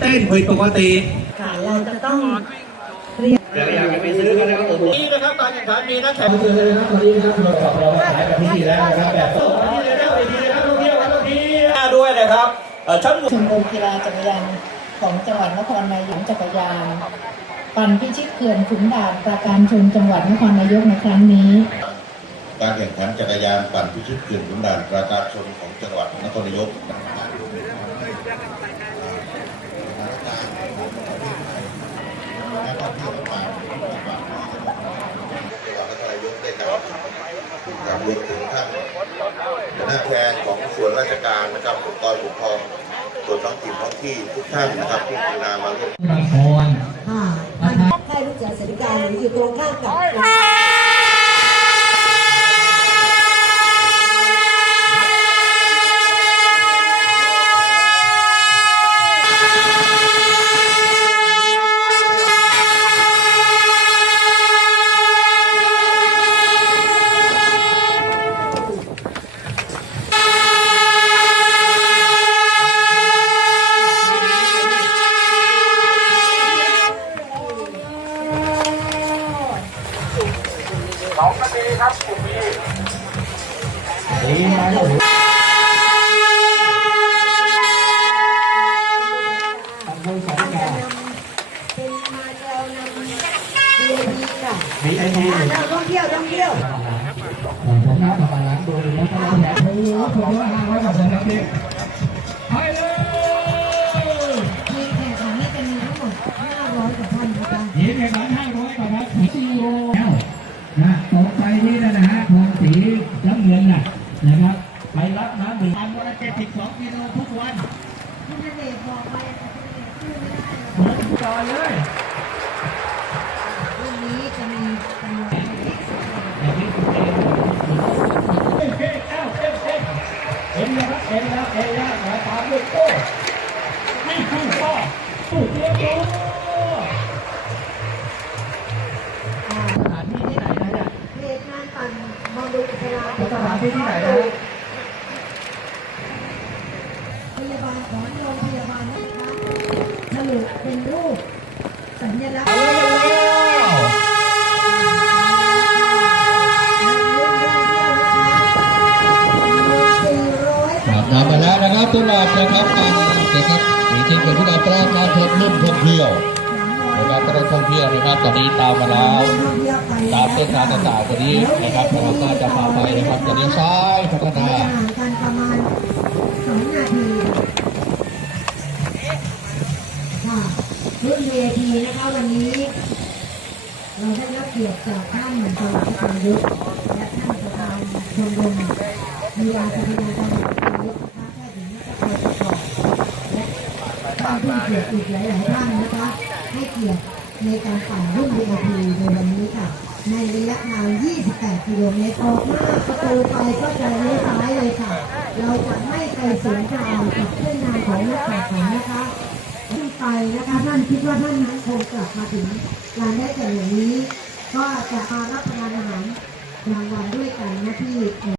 เต้นผิดปกติค่ะเราจะต้องเรียกเดี๋ยวอยากให้ไปซื้อกันนะครับผมนี่นะครับการแข่งขันมีนักแข่งเชิญเลยนะครับวันนี้นะครับเราเราขายแบบนี้แล้วนะครับแบบสดนี่เลยนะเวทีนะครับท่องเที่ยวครับท่องเที่ยวด้วยนะครับเอ่อชั้นชมรมกีฬาจักรยานของจังหวัดนครนายกจักรยานปั่นพิชิตเขื่อนขุนด่านประการชนจังหวัดนครนายกในครั้งนี้การแข่งขันจักรยานปั่นพิชิตเขื่อนขุนด่านปราการชนของจังหวัดนครนายกและก็ที่ต่างๆจังหวัดนครนายกได้นำ กับรวมถึงท่านคณะแทนของส่วนราชการนะครับองค์กรปกครองส่วนท้องถิ่นท้องที่ทุกท่านนะครับที่มีนามาร่วมละครค่ะค่ายลูกเสือสวัสดิการหรืออยู่ตรงข้ามกับ อ้โหทำบุญสองอย่างเป็นมาเที่ยวนำเบียดีค่ะมีไอเดียอ่าท่องเที่ยวท่องเที่ยวผมน้าประมาณล้างดูแล้วก็แล้วแต่โอ้โหผมว่าห้าร้อยกว่าคนครับพี่ รับน้ำหนึ่งพันวันละเจ็ดสิบสองกิโลทุกวันคุณณเดชน์บอกไปแต่คุณณเดชน์ชื่อไม่ได้หรอกเหมือนจอเลยวันนี้จะมีจำนวนอย่างนี้คุณเองเอ้ยเอ้ยเอ้าเอ้ยเอ้ยเอ็นนะครับเอ็นแล้วเอ็นแล้วมาตามด้วยโต้ไม่ขึ้นก็ตู้เดียวโต้สถานที่ที่ไหนนะเนี่ยเหตุงานปั่นบอลลูนอิสลามสถานที่ที่ไหนนะ พยาบาล ของโรงพยาบาลนะคะสรุปเป็นรูป สัญลักษณ์ครับนำมาแล้วนะครับตลอดนะครับการนะครับมีที่เป็นผู้การปราการชนรุ่นท่องเที่ยวนะครับก็ได้ท่องเที่ยวนะครับตอนนี้ตามมาแล้วตามเส้นทางต่างๆตอนนี้นะครับเราก็จะพาไปนะครับจะเลี้ยวซ้ายพัฒนา ดีนะคะวันนี้เราได้รับเกียรติจากท่านจังหวัดนครนายกและท่านประธานชมรมกีฬาจักรยานจังหวัดนครนายกนะคะแพทย์หญิงนัทพรประกอบและท่านผู้เกียรติอีกหลายๆท่านนะคะให้เกียรติในการปั่นรุ่น VIP ในวันนี้ค่ะ ในระยะทาง 28 กิโลเมตรออกหน้าประตูไปก็จะเลี้ยวซ้ายเลยค่ะ เราจะไม่ไปสวนทางกับเส้นทางของนักแข่งขันนะคะขึ้ นไปนะคะท่านคิดว่าท่านนั้นคงกลับมาถึงลานได้แต่อย่างนี้ ก็จะมารับประทานอาหารรางวัลด้วยกันนะที่